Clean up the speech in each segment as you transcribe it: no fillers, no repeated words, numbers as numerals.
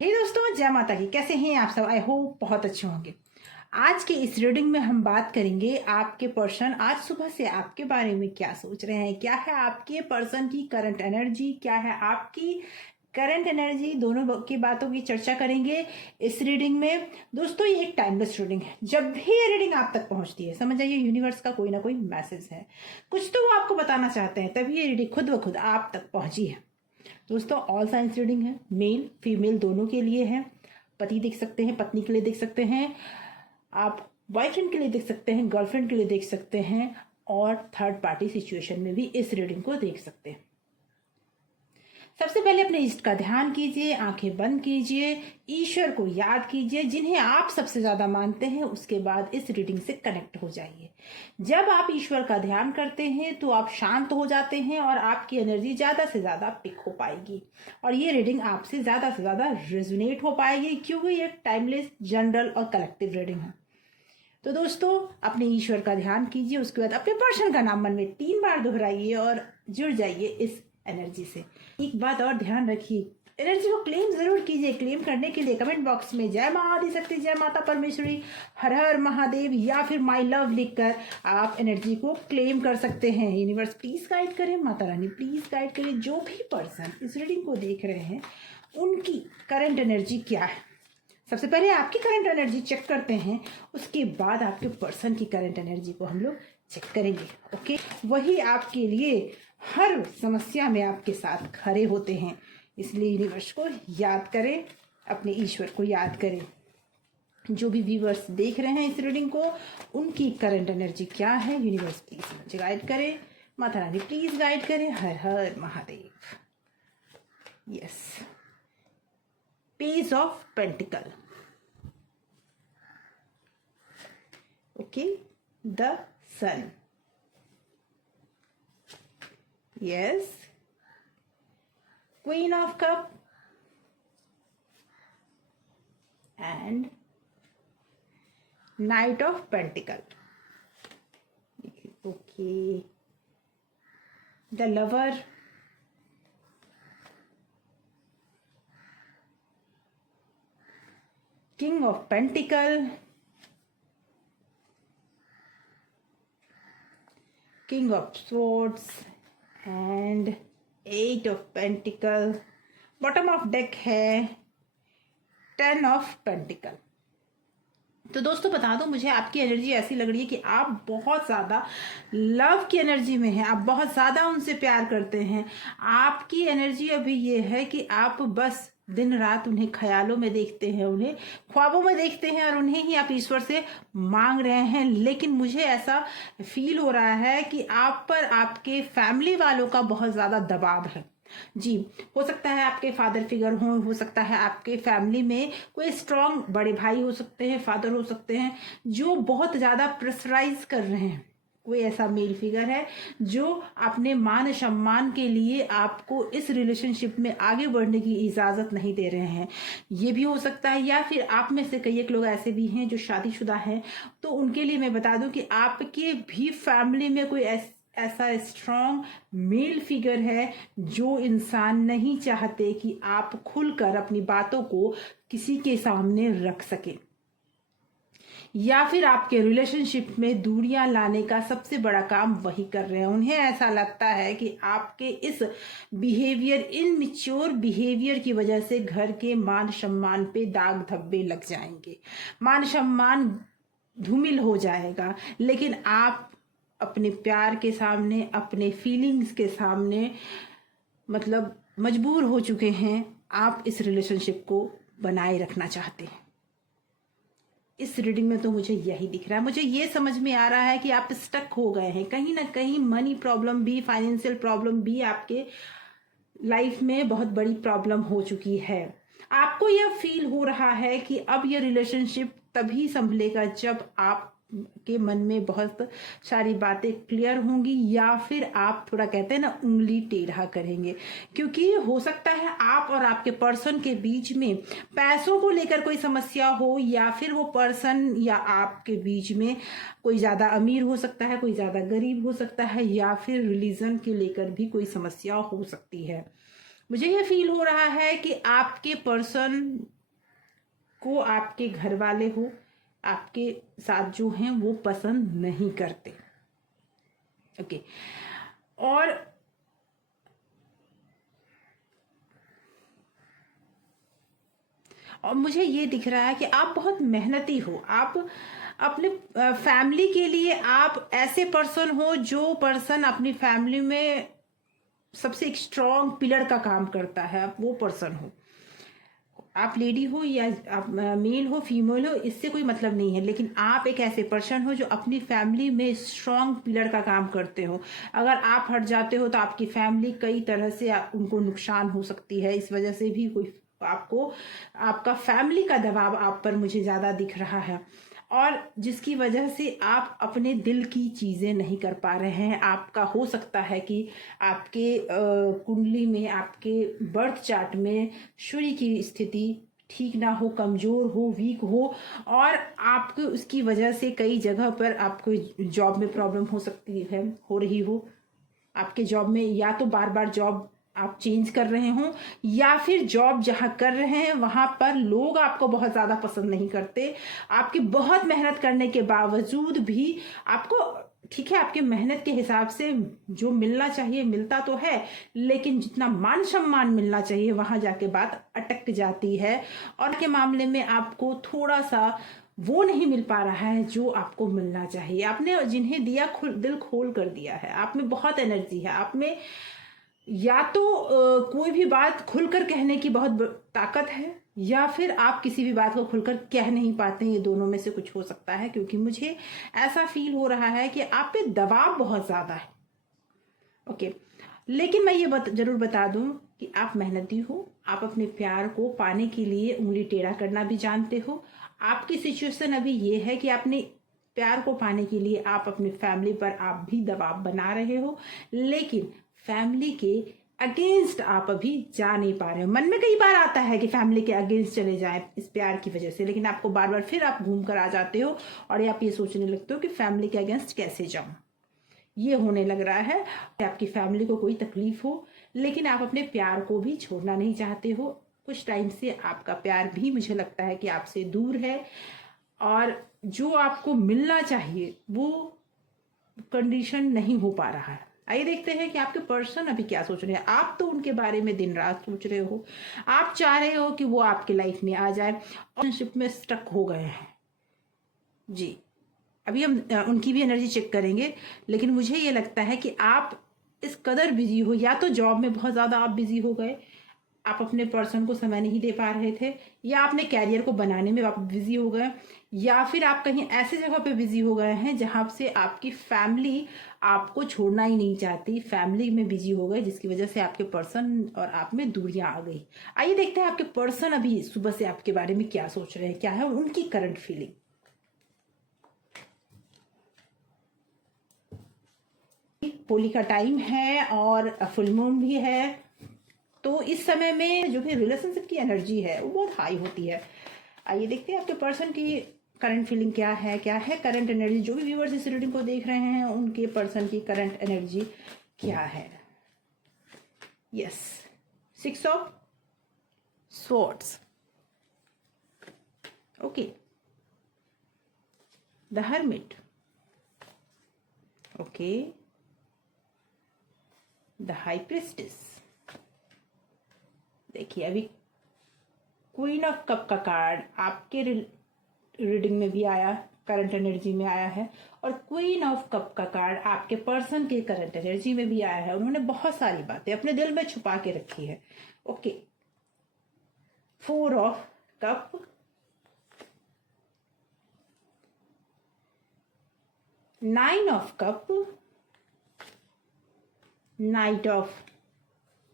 हे दोस्तों, जय माता की। कैसे हैं आप सब? आई होप बहुत अच्छे होंगे। आज के इस रीडिंग में हम बात करेंगे आपके पर्सन आज सुबह से आपके बारे में क्या सोच रहे हैं, क्या है आपके पर्सन की करंट एनर्जी, क्या है आपकी करंट एनर्जी, दोनों की बातों की चर्चा करेंगे इस रीडिंग में। दोस्तों, ये एक टाइमलेस रीडिंग है। जब भी ये रीडिंग आप तक पहुंचती है, समझ जाइए यूनिवर्स का कोई ना कोई मैसेज है, कुछ तो वो आपको बताना चाहते हैं, तभी ये रीडिंग खुद ब खुद आप तक पहुंची है। दोस्तों, ऑल साइंस रीडिंग है, मेल फीमेल दोनों के लिए है। पति देख सकते हैं, पत्नी के लिए देख सकते हैं, आप बॉयफ्रेंड के लिए देख सकते हैं, गर्लफ्रेंड के लिए देख सकते हैं, और थर्ड पार्टी सिचुएशन में भी इस रीडिंग को देख सकते हैं। सबसे पहले अपने इष्ट का ध्यान कीजिए, आंखें बंद कीजिए, ईश्वर को याद कीजिए जिन्हें आप सबसे ज्यादा मानते हैं। उसके बाद इस रीडिंग से कनेक्ट हो जाइए। जब आप ईश्वर का ध्यान करते हैं तो आप शांत हो जाते हैं और आपकी एनर्जी ज्यादा से ज्यादा पिक हो पाएगी और ये रीडिंग आपसे ज्यादा से ज्यादा रेजोनेट हो पाएगी, क्योंकि ये टाइमलेस, जनरल और कलेक्टिव रीडिंग है। तो दोस्तों, अपने ईश्वर का ध्यान कीजिए, उसके बाद अपने पर्सन का नाम मन में 3 बार दोहराइए और जुड़ जाइए इस एनर्जी से। एक बात और ध्यान रखिए, एनर्जी को क्लेम जरूर कीजिए। क्लेम करने के लिए कमेंट बॉक्स में जय महाआदिशक्ति, जय माता परमेश्वरी, हर हर महादेव या फिर माई लव लिखकर आप एनर्जी को क्लेम कर सकते हैं। यूनिवर्स प्लीज गाइड करें, माता रानी प्लीज गाइड करें। जो भी पर्सन इस रीडिंग को देख रहे हैं उनकी करंट एनर्जी क्या है, सबसे पहले आपकी करंट एनर्जी चेक करते हैं, उसके बाद आपके पर्सन की करंट एनर्जी को हम लोग चेक करेंगे। ओके, वही आपके लिए हर समस्या में आपके साथ खड़े होते हैं, इसलिए यूनिवर्स को याद करें, अपने ईश्वर को याद करें। जो भी व्यूवर्स देख रहे हैं इस रीडिंग को, उनकी करंट एनर्जी क्या है, यूनिवर्स प्लीज मुझे गाइड करें, माता रानी प्लीज गाइड करें, Har Har Mahadev. Yes, page of pentacle. Okay, the sun. Yes, Queen of Cup and Knight of Pentacle. Okay, the Lover, King of Pentacle, King of Swords and 8 of Pentacle. Bottom of deck है 10 of pentacle. तो दोस्तों, बता दो, मुझे आपकी energy ऐसी लग रही है कि आप बहुत ज़्यादा लव की एनर्जी में हैं, आप बहुत ज़्यादा उनसे प्यार करते हैं। आपकी एनर्जी अभी ये है कि आप बस दिन रात उन्हें ख्यालों में देखते हैं, उन्हें ख्वाबों में देखते हैं और उन्हें ही आप ईश्वर से मांग रहे हैं। लेकिन मुझे ऐसा फील हो रहा है कि आप पर आपके फैमिली वालों का बहुत ज़्यादा दबाव है। जी, हो सकता है आपके फादर फिगर हो सकता है आपके फैमिली में कोई स्ट्रांग बड़े भाई हो सकते हैं, फादर हो सकते हैं, जो बहुत ज़्यादा प्रेशराइज कर रहे हैं। कोई ऐसा मेल फिगर है जो अपने मान सम्मान के लिए आपको इस रिलेशनशिप में आगे बढ़ने की इजाज़त नहीं दे रहे हैं। ये भी हो सकता है, या फिर आप में से कई एक लोग ऐसे भी हैं जो शादीशुदा हैं, तो उनके लिए मैं बता दूं कि आपके भी फैमिली में कोई ऐसा स्ट्रॉन्ग मेल फिगर है जो इंसान नहीं चाहते कि आप खुलकर अपनी बातों को किसी के सामने रख सके, या फिर आपके रिलेशनशिप में दूरियां लाने का सबसे बड़ा काम वही कर रहे हैं। उन्हें ऐसा लगता है कि आपके इस बिहेवियर, इनमेच्योर बिहेवियर की वजह से घर के मान सम्मान पे दाग धब्बे लग जाएंगे, मान सम्मान धूमिल हो जाएगा। लेकिन आप अपने प्यार के सामने, अपने फीलिंग्स के सामने मतलब मजबूर हो चुके हैं। आप इस रिलेशनशिप को बनाए रखना चाहते हैं। इस रीडिंग में तो मुझे यही दिख रहा है। मुझे ये समझ में आ रहा है कि आप स्टक हो गए हैं कहीं ना कहीं। मनी प्रॉब्लम भी, फाइनेंशियल प्रॉब्लम भी आपके लाइफ में बहुत बड़ी प्रॉब्लम हो चुकी है। आपको यह फील हो रहा है कि अब यह रिलेशनशिप तभी संभलेगा जब आप के मन में बहुत सारी बातें क्लियर होंगी, या फिर आप थोड़ा कहते हैं ना, उंगली टेढ़ा करेंगे। क्योंकि हो सकता है आप और आपके पर्सन के बीच में पैसों को लेकर कोई समस्या हो, या फिर वो पर्सन या आपके बीच में कोई ज़्यादा अमीर हो सकता है, कोई ज़्यादा गरीब हो सकता है, या फिर रिलीजन के लेकर भी कोई समस्या हो सकती है। मुझे ये फील हो रहा है कि आपके पर्सन को आपके घर वाले हो आपके साथ जो हैं वो पसंद नहीं करते। ओके। और मुझे ये दिख रहा है कि आप बहुत मेहनती हो। आप अपने फैमिली के लिए आप ऐसे पर्सन हो जो पर्सन अपनी फैमिली में सबसे एक स्ट्रॉन्ग पिलर का काम करता है, आप वो पर्सन हो। आप लेडी हो या आप मेल हो फीमेल हो, इससे कोई मतलब नहीं है, लेकिन आप एक ऐसे पर्सन हो जो अपनी फैमिली में स्ट्रॉन्ग पिलर का काम करते हो। अगर आप हट जाते हो तो आपकी फैमिली कई तरह से उनको नुकसान हो सकती है। इस वजह से भी कोई आपको आपका फैमिली का दबाव आप पर मुझे ज़्यादा दिख रहा है, और जिसकी वजह से आप अपने दिल की चीज़ें नहीं कर पा रहे हैं। आपका हो सकता है कि आपके कुंडली में, आपके बर्थ चार्ट में सूर्य की स्थिति ठीक ना हो, कमज़ोर हो, वीक हो, और आपको उसकी वजह से कई जगह पर आपको जॉब में प्रॉब्लम हो सकती है, हो रही हो। आपके जॉब में या तो बार बार जॉब आप चेंज कर रहे हो, या फिर जॉब जहां कर रहे हैं वहां पर लोग आपको बहुत ज़्यादा पसंद नहीं करते। आपकी बहुत मेहनत करने के बावजूद भी आपको, ठीक है, आपके मेहनत के हिसाब से जो मिलना चाहिए मिलता तो है, लेकिन जितना मान सम्मान मिलना चाहिए वहां जाके बात अटक जाती है, और के मामले में आपको थोड़ा सा वो नहीं मिल पा रहा है जो आपको मिलना चाहिए। आपने जिन्हें दिया दिल खोल कर दिया है, आप में बहुत एनर्जी है, आप में या तो कोई भी बात खुलकर कहने की बहुत ताकत है, या फिर आप किसी भी बात को खुलकर कह नहीं पाते। ये दोनों में से कुछ हो सकता है, क्योंकि मुझे ऐसा फील हो रहा है कि आप पे दबाव बहुत ज़्यादा है। ओके। लेकिन मैं ये जरूर बता दूं कि आप मेहनती हो, आप अपने प्यार को पाने के लिए उंगली टेढ़ा करना भी जानते हो। आपकी सिचुएशन अभी ये है कि आपने प्यार को पाने के लिए आप अपनी फैमिली पर आप भी दबाव बना रहे हो, लेकिन फैमिली के अगेंस्ट आप अभी जा नहीं पा रहे हो। मन में कई बार आता है कि फैमिली के अगेंस्ट चले जाएं इस प्यार की वजह से, लेकिन आपको बार बार फिर आप घूम कर आ जाते हो और आप ये सोचने लगते हो कि फैमिली के अगेंस्ट कैसे जाऊं। ये होने लग रहा है आपकी फैमिली को कोई तकलीफ हो, लेकिन आप अपने प्यार को भी छोड़ना नहीं चाहते हो। कुछ टाइम से आपका प्यार भी मुझे लगता है कि आपसे दूर है, और जो आपको मिलना चाहिए वो कंडीशन नहीं हो पा रहा है। आइए देखते हैं कि आपके पर्सन अभी क्या सोच रहे हैं। आप तो उनके बारे में दिन रात सोच रहे हो, आप चाह रहे हो कि वो आपके लाइफ में आ जाए, रिलेशनशिप में स्टक हो गए हैं जी। अभी हम उनकी भी एनर्जी चेक करेंगे, लेकिन मुझे ये लगता है कि आप इस कदर बिजी हो, या तो जॉब में बहुत ज़्यादा आप बिजी हो गए, आप अपने पर्सन को समय नहीं दे पा रहे थे, या अपने कैरियर को बनाने में आप बिजी हो गए, या फिर आप कहीं ऐसे जगह पे बिजी हो गए हैं जहां से आपकी फैमिली आपको छोड़ना ही नहीं चाहती, फैमिली में बिजी हो गए, जिसकी वजह से आपके पर्सन और आप में दूरियां आ गई। आइए देखते हैं आपके पर्सन अभी सुबह से आपके बारे में क्या सोच रहे हैं, क्या है उनकी करंट फीलिंग। होली का टाइम है और फुल मून भी है, तो इस समय में जो भी रिलेशनशिप की एनर्जी है वो बहुत हाई होती है। आइए देखते हैं आपके पर्सन की करंट फीलिंग क्या है करंट एनर्जी। जो भी व्यूअर्स इस रीडिंग को देख रहे हैं उनके पर्सन की करंट एनर्जी क्या है। Yes, 6 of swords, okay, the hermit, okay, the high priestess. देखिए अभी क्वीन ऑफ कप का कार्ड आपके रीडिंग में भी आया, करंट एनर्जी में आया है, और क्वीन ऑफ कप का कार्ड आपके पर्सन के करंट एनर्जी में भी आया है। उन्होंने बहुत सारी बातें अपने दिल में छुपा के रखी है। Okay, 4 of cup, nine of cup, night of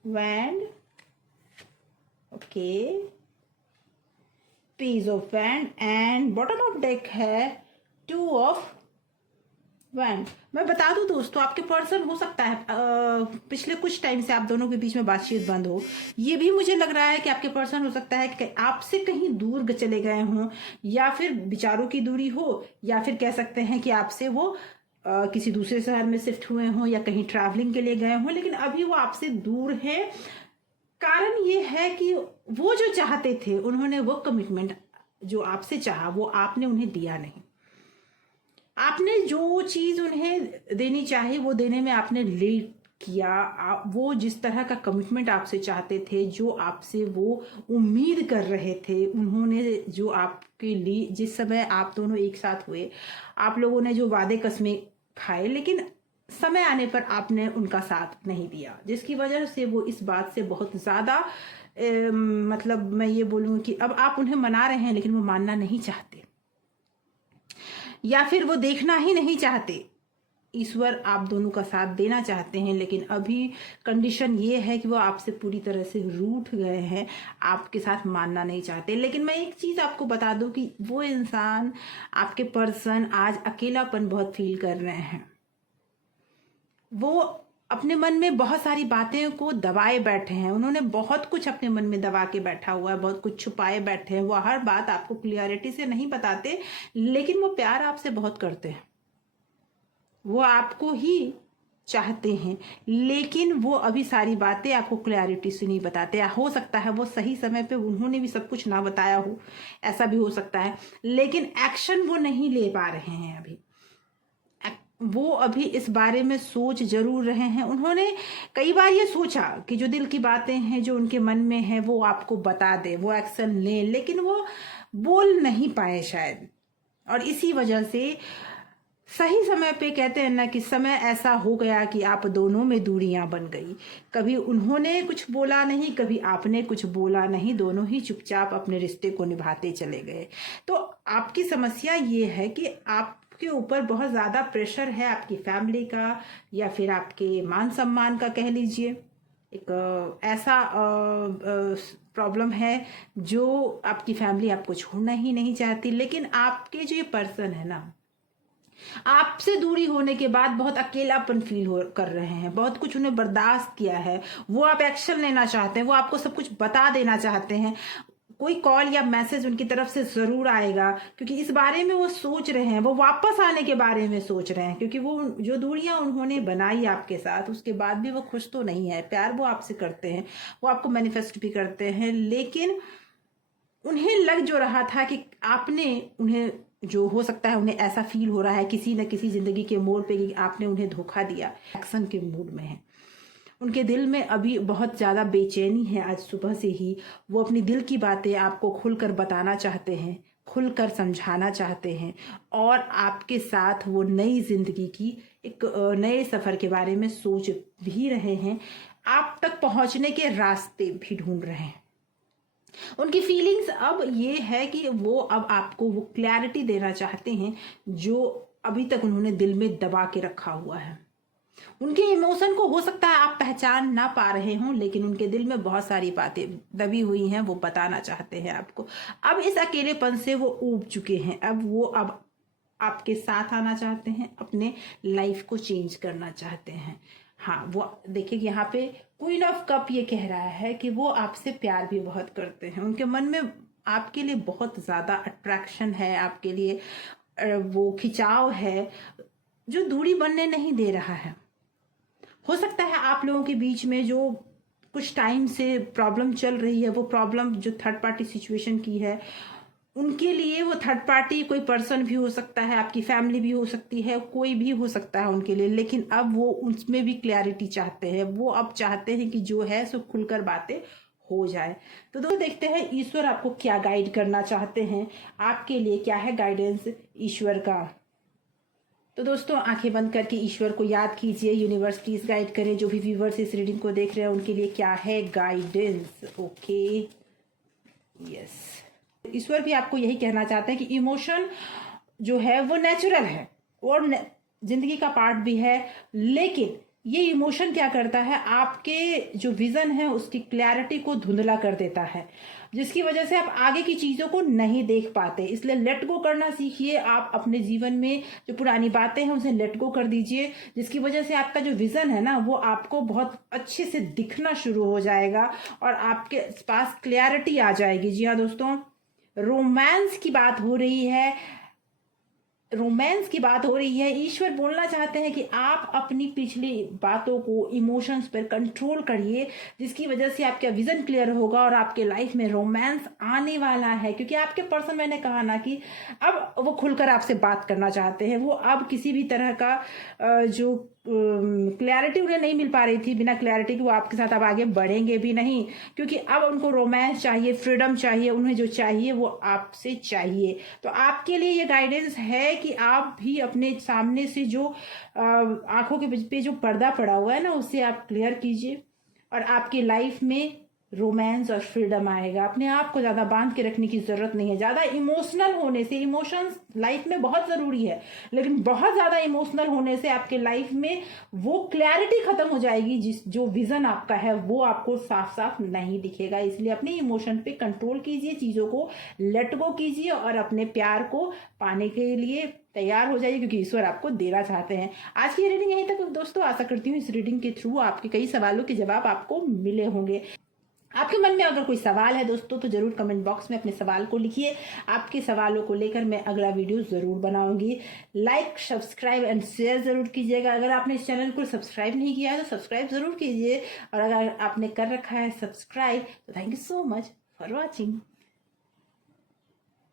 wand, okay, page of wand, and bottom of deck है 2 ऑफ वैंड। मैं बता दूं दोस्तों, आपके पर्सन हो सकता है पिछले कुछ टाइम से आप दोनों के बीच में बातचीत बंद हो। ये भी मुझे लग रहा है कि आपके पर्सन हो सकता है कि आपसे कहीं दूर चले गए हों, या फिर विचारों की दूरी हो, या फिर कह सकते हैं कि आपसे वो किसी दूसरे शहर में शिफ्ट हुए हों या कहीं ट्रैवलिंग के लिए गए हों, लेकिन अभी वो आपसे दूर है। कारण ये है कि वो जो चाहते थे, उन्होंने वो कमिटमेंट जो आपसे चाहा वो आपने उन्हें दिया नहीं। आपने जो चीज उन्हें देनी चाहिए वो देने में आपने लेट किया। वो जिस तरह का कमिटमेंट आपसे चाहते थे, जो आपसे वो उम्मीद कर रहे थे, उन्होंने जो आपके लिए जिस समय आप दोनों एक साथ हुए, आप लोगों ने जो वादे कस्में खाए, लेकिन समय आने पर आपने उनका साथ नहीं दिया, जिसकी वजह से वो इस बात से बहुत ज्यादा मतलब मैं ये बोलूँ कि अब आप उन्हें मना रहे हैं लेकिन वो मानना नहीं चाहते, या फिर वो देखना ही नहीं चाहते। ईश्वर आप दोनों का साथ देना चाहते हैं, लेकिन अभी कंडीशन ये है कि वो आपसे पूरी तरह से रूठ गए हैं, आपके साथ मानना नहीं चाहते। लेकिन मैं एक चीज आपको बता दूं कि वो इंसान, आपके पर्सन आज अकेलापन बहुत फील कर रहे हैं। वो अपने मन में बहुत सारी बातें को दबाए बैठे हैं, उन्होंने बहुत कुछ अपने मन में दबा के बैठा हुआ है, बहुत कुछ छुपाए बैठे हैं। वो हर बात आपको क्लियरिटी से नहीं बताते, लेकिन वो प्यार आपसे बहुत करते हैं, वो आपको ही चाहते हैं, लेकिन वो अभी सारी बातें आपको क्लैरिटी से नहीं बताते। हो सकता है वो सही समय पे उन्होंने भी सब कुछ ना बताया हो, ऐसा भी हो सकता है, लेकिन एक्शन वो नहीं ले पा रहे हैं अभी। वो अभी इस बारे में सोच जरूर रहे हैं। उन्होंने कई बार ये सोचा कि जो दिल की बातें हैं, जो उनके मन में है, वो आपको बता दे, वो एक्शन ले, लेकिन वो बोल नहीं पाए शायद। और इसी वजह से सही समय पे कहते हैं ना कि समय ऐसा हो गया कि आप दोनों में दूरियां बन गई। कभी उन्होंने कुछ बोला नहीं, कभी आपने कुछ बोला नहीं, दोनों ही चुपचाप अपने रिश्ते को निभाते चले गए। तो आपकी समस्या ये है कि आपके ऊपर बहुत ज्यादा प्रेशर है आपकी फैमिली का, या फिर आपके मान सम्मान का कह लीजिए। एक ऐसा प्रॉब्लम है जो आपकी फैमिली आपको छोड़ना ही नहीं चाहती, लेकिन आपके जो ये पर्सन है ना, आपसे दूरी होने के बाद बहुत अकेलापन फील कर रहे हैं, बहुत कुछ उन्हें बर्दाश्त किया है, वो आप एक्शन लेना चाहते हैं, वो आपको सब कुछ बता देना चाहते हैं। कोई कॉल या मैसेज उनकी तरफ से जरूर आएगा, क्योंकि इस बारे में वो सोच रहे हैं, वो वापस आने के बारे में सोच रहे हैं, क्योंकि वो जो दूरियां उन्होंने बनाई आपके साथ, उसके बाद भी वो खुश तो नहीं है। प्यार वो आपसे करते हैं, वो आपको मैनिफेस्ट भी करते हैं, लेकिन उन्हें लग जो रहा था कि आपने उन्हें, जो हो सकता है उन्हें ऐसा फील हो रहा है किसी न किसी जिंदगी के मोड़ पे कि आपने उन्हें धोखा दिया, एक्शन के मूड में है। उनके दिल में अभी बहुत ज़्यादा बेचैनी है। आज सुबह से ही वो अपनी दिल की बातें आपको खुलकर बताना चाहते हैं, खुलकर समझाना चाहते हैं, और आपके साथ वो नई जिंदगी की एक नए सफ़र के बारे में सोच भी रहे हैं, आप तक पहुंचने के रास्ते भी ढूंढ रहे हैं। उनकी फीलिंग्स अब ये है कि वो अब आपको वो क्लैरिटी देना चाहते हैं जो अभी तक उन्होंने दिल में दबा के रखा हुआ है। उनके इमोशन को हो सकता है आप पहचान ना पा रहे हों, लेकिन उनके दिल में बहुत सारी बातें दबी हुई हैं, वो बताना चाहते हैं आपको। अब इस अकेलेपन से वो ऊब चुके हैं, अब आपके साथ आना चाहते हैं, अपने लाइफ को चेंज करना चाहते हैं। हाँ, वो देखिए यहाँ पे क्वीन ऑफ कप ये कह रहा है कि वो आपसे प्यार भी बहुत करते हैं, उनके मन में आपके लिए बहुत ज्यादा अट्रैक्शन है, आपके लिए वो खिंचाव है जो दूरी बनने नहीं दे रहा है। हो सकता है आप लोगों के बीच में जो कुछ टाइम से प्रॉब्लम चल रही है, वो प्रॉब्लम जो थर्ड पार्टी सिचुएशन की है, उनके लिए वो थर्ड पार्टी कोई पर्सन भी हो सकता है, आपकी फैमिली भी हो सकती है, कोई भी हो सकता है उनके लिए, लेकिन अब वो उसमें भी क्लैरिटी चाहते हैं। वो अब चाहते हैं कि जो है सो खुलकर बातें हो जाए। तो दोस्तों देखते हैं ईश्वर आपको क्या गाइड करना चाहते हैं, आपके लिए क्या है गाइडेंस ईश्वर का। तो दोस्तों आंखें बंद करके ईश्वर को याद कीजिए, यूनिवर्स प्लीज गाइड करें जो भी व्यूवर्स इस रीडिंग को देख रहे हैं उनके लिए क्या है गाइडेंस। ओके, यस, ईश्वर भी आपको यही कहना चाहते हैं कि इमोशन जो है वो नेचुरल है और जिंदगी का पार्ट भी है, लेकिन ये इमोशन क्या करता है, आपके जो विजन है उसकी क्लैरिटी को धुंधला कर देता है, जिसकी वजह से आप आगे की चीजों को नहीं देख पाते। इसलिए लेट गो करना सीखिए। आप अपने जीवन में जो पुरानी बातें हैं उसे लेट गो कर दीजिए, जिसकी वजह से आपका जो विजन है ना वो आपको बहुत अच्छे से दिखना शुरू हो जाएगा और आपके पास क्लैरिटी आ जाएगी। जी हाँ दोस्तों, रोमांस की बात हो रही है, रोमांस की बात हो रही है, ईश्वर बोलना चाहते हैं कि आप अपनी पिछली बातों को, इमोशंस पर कंट्रोल करिए, जिसकी वजह से आपका विजन क्लियर होगा और आपके लाइफ में रोमांस आने वाला है। क्योंकि आपके पर्सन, मैंने कहा ना कि अब वो खुलकर आपसे बात करना चाहते हैं। वो अब किसी भी तरह का जो क्लैरिटी उन्हें नहीं मिल पा रही थी, बिना क्लैरिटी के वो आपके साथ अब आगे बढ़ेंगे भी नहीं, क्योंकि अब उनको रोमांस चाहिए, फ्रीडम चाहिए, उन्हें जो चाहिए वो आपसे चाहिए। तो आपके लिए ये गाइडेंस है कि आप भी अपने सामने से जो आंखों के पे जो पर्दा पड़ा हुआ है ना, उसे आप क्लियर कीजिए और आपकी लाइफ में रोमांस और फ्रीडम आएगा। अपने आप को ज़्यादा बांध के रखने की ज़रूरत नहीं है। ज़्यादा इमोशनल होने से, इमोशंस लाइफ में बहुत ज़रूरी है, लेकिन बहुत ज़्यादा इमोशनल होने से आपके लाइफ में वो क्लैरिटी ख़त्म हो जाएगी। जो विज़न आपका है वो आपको साफ साफ नहीं दिखेगा। इसलिए अपने इमोशन पे कंट्रोल कीजिए, चीज़ों को लेट गो कीजिए और अपने प्यार को पाने के लिए तैयार हो जाइए, क्योंकि ईश्वर आपको देना चाहते हैं। आज की रीडिंग यहीं तक दोस्तों। आशा करती हूँ इस रीडिंग के थ्रू आपके कई सवालों के जवाब आपको मिले होंगे। आपके मन में अगर कोई सवाल है दोस्तों तो जरूर कमेंट बॉक्स में अपने सवाल को लिखिए। आपके सवालों को लेकर मैं अगला वीडियो जरूर बनाऊंगी। लाइक, सब्सक्राइब एंड शेयर जरूर कीजिएगा। अगर आपने इस चैनल को सब्सक्राइब नहीं किया है तो सब्सक्राइब जरूर कीजिए, और अगर आपने कर रखा है सब्सक्राइब तो thank you so much for watching.